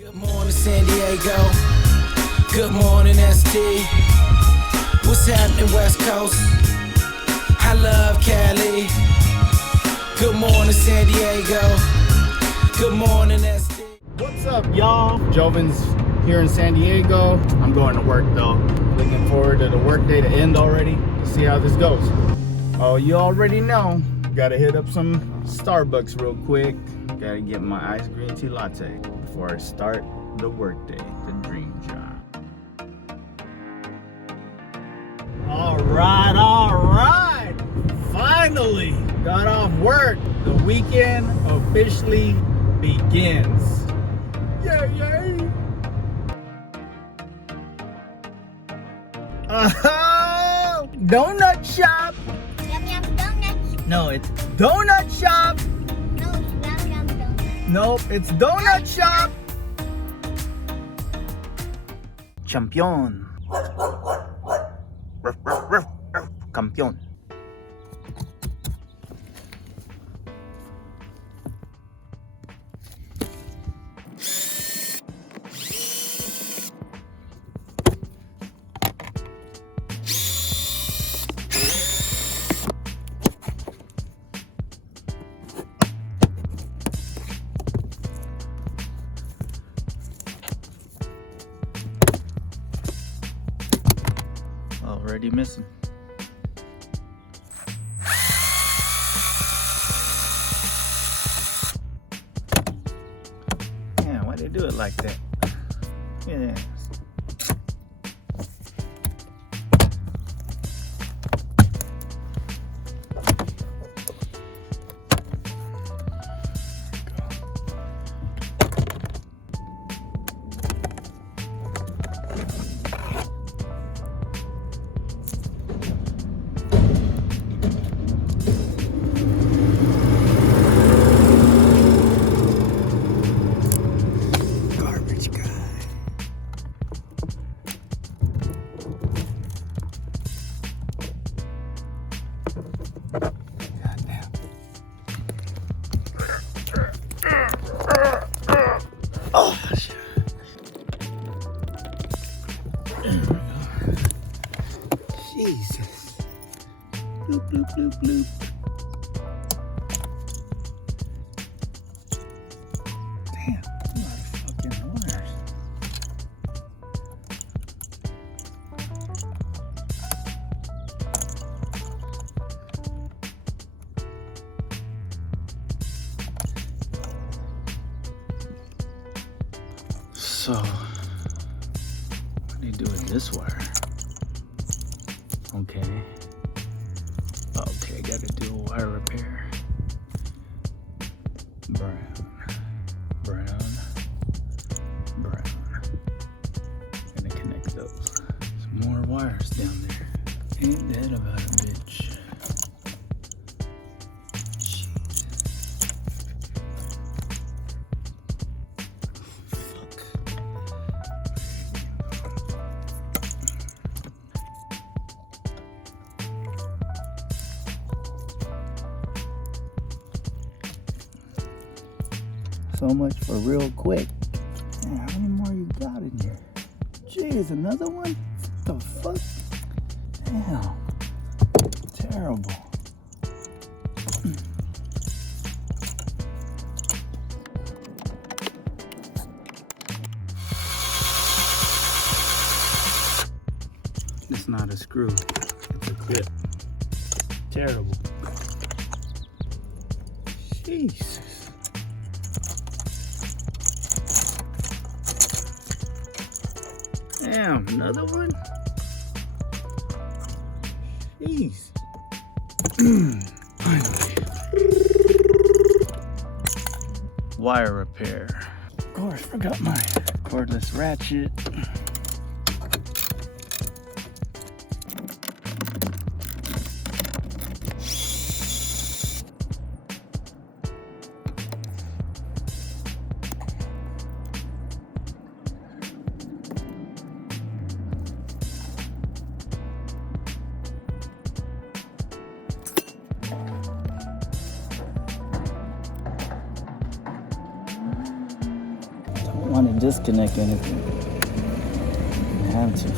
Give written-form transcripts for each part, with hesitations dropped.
Good morning, San Diego. Good morning, ST. What's happening, West Coast? I love Cali. Good morning, San Diego. Good morning, ST. What's up, y'all? Jovin's here in San Diego. I'm going to work though. Looking forward to the work day to end already. Let's see how this goes. Oh, you already know. Gotta hit up some Starbucks real quick. Gotta get my iced green tea latte before I start the work day, the dream job. All right. Finally got off work. The weekend officially begins. Yay. Donut shop. Yum yum donuts. No, it's donut shop. No, it's yum yum donuts. Nope, it's donut shop. Champion. Campeón. Already missing. Yeah, why they do it like that? Yeah. Oh, shit. There we go. Jesus. Bloop, bloop, bloop, bloop. Damn, a lot of fucking wires. So, what do you do with this wire? Okay, gotta do a wire repair. Brown. Gonna connect those. Some more wires down there. Ain't that about a bitch? So much for real quick. Man, how many more you got in here? Jeez, another one? What the fuck? Damn. Terrible. It's not a screw. It's a clip. Terrible. Jesus. Damn, another one? Jeez. Finally. Wire repair. Of course, forgot my cordless ratchet. want to disconnect anything. I have to.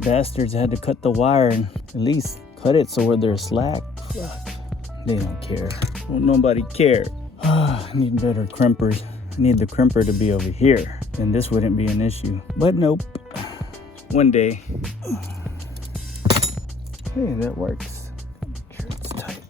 Bastards had to cut the wire and at least cut it so where there's slack. Fuck. They don't care. Don't nobody care. I need better crimpers. I need the crimper to be over here. Then this wouldn't be an issue. But nope. One day. Hey, that works. Make sure it's tight.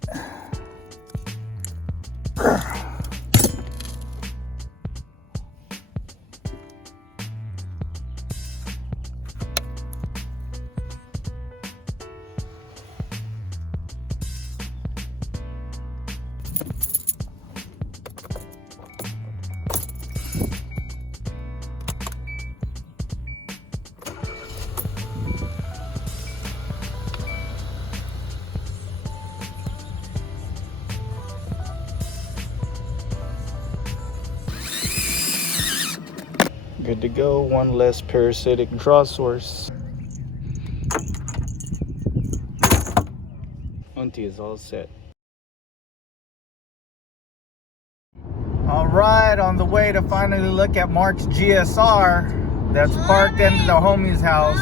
Good to go. One less parasitic draw source. Unti is all set. All right, on the way to finally look at Mark's GSR that's parked in the homie's house.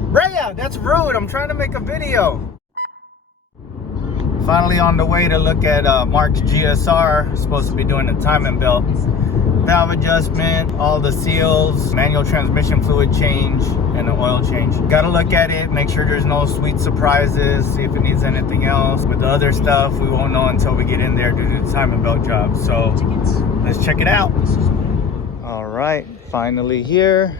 Rhea, that's rude. I'm trying to make a video. Finally on the way to look at Mark's GSR. Supposed to be doing the timing belt. Valve adjustment, all the seals, manual transmission fluid change, and an oil change. Gotta look at it, make sure there's no sweet surprises, see if it needs anything else. With the other stuff, we won't know until we get in there to do the timing belt job. So let's check it out. All right, finally here.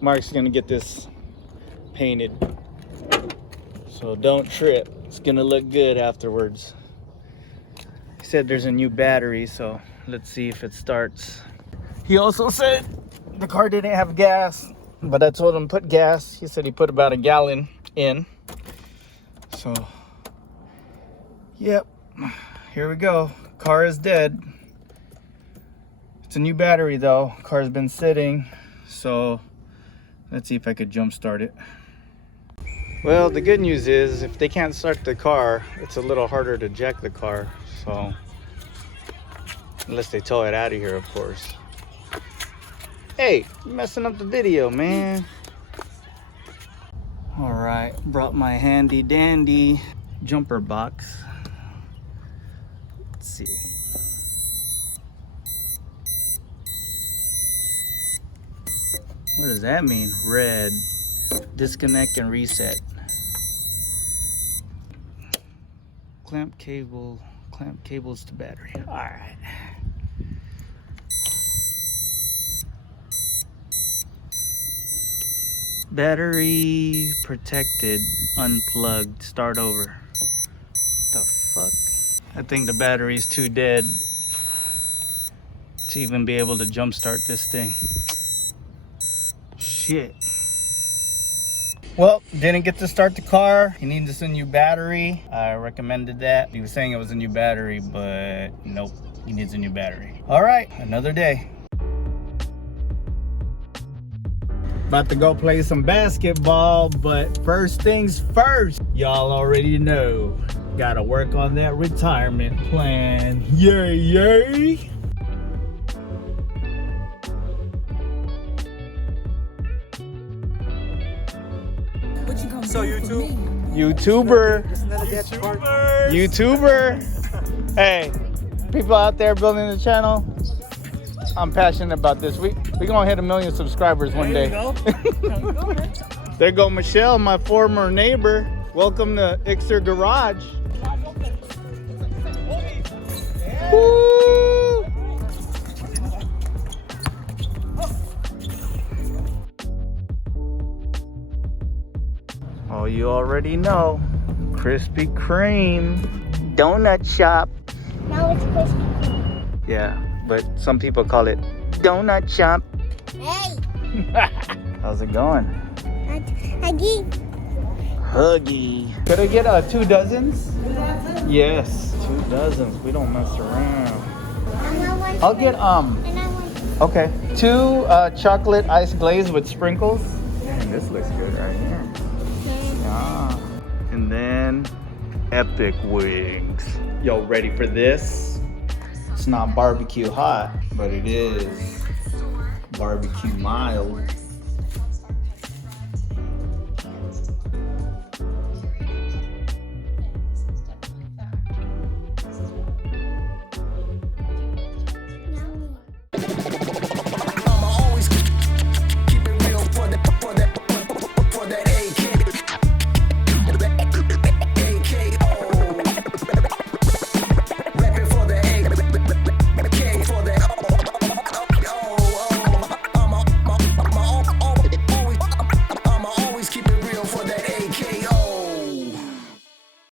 Mark's gonna get this painted. So don't trip, it's gonna look good afterwards. He said there's a new battery, so let's see if it starts. He also said the car didn't have gas, but I told him put gas. He said he put about a gallon in. So, yep, here we go. Car is dead. It's a new battery though. Car's been sitting, so let's see if I could jump start it. Well, the good news is if they can't start the car, it's a little harder to jack the car. So, unless they tow it out of here, of course. Hey, you're messing up the video, man. All right, brought my handy dandy jumper box. Let's see. What does that mean? Red. Disconnect and reset. Clamp cables to battery. All right. Battery protected, unplugged, start over. The fuck? I think the battery's too dead to even be able to jumpstart this thing. Shit. Well, didn't get to start the car. He needs a new battery. I recommended that. He was saying it was a new battery, but nope, he needs a new battery. All right, another day. About to go play some basketball, but first things first, y'all already know. Gotta work on that retirement plan. Yay, yay. So YouTuber. Hey, people out there building the channel, I'm passionate about this. We gonna hit 1 million subscribers one day. There go Michelle, my former neighbor. Welcome to Ixer Garage. Woo! Oh, you already know. Krispy Kreme donut shop. Now it's Krispy Kreme. Yeah, but some people call it donut shop. Hey! How's it going? Huggy. Huggy. Could I get 2 dozens? 2 dozens? Yes, 2 dozens. We don't mess around. I'll get okay, 2 chocolate ice glaze with sprinkles. Man, this looks good right here. Yeah. And then epic wings. Yo, ready for this? It's not barbecue hot, but it is barbecue mild.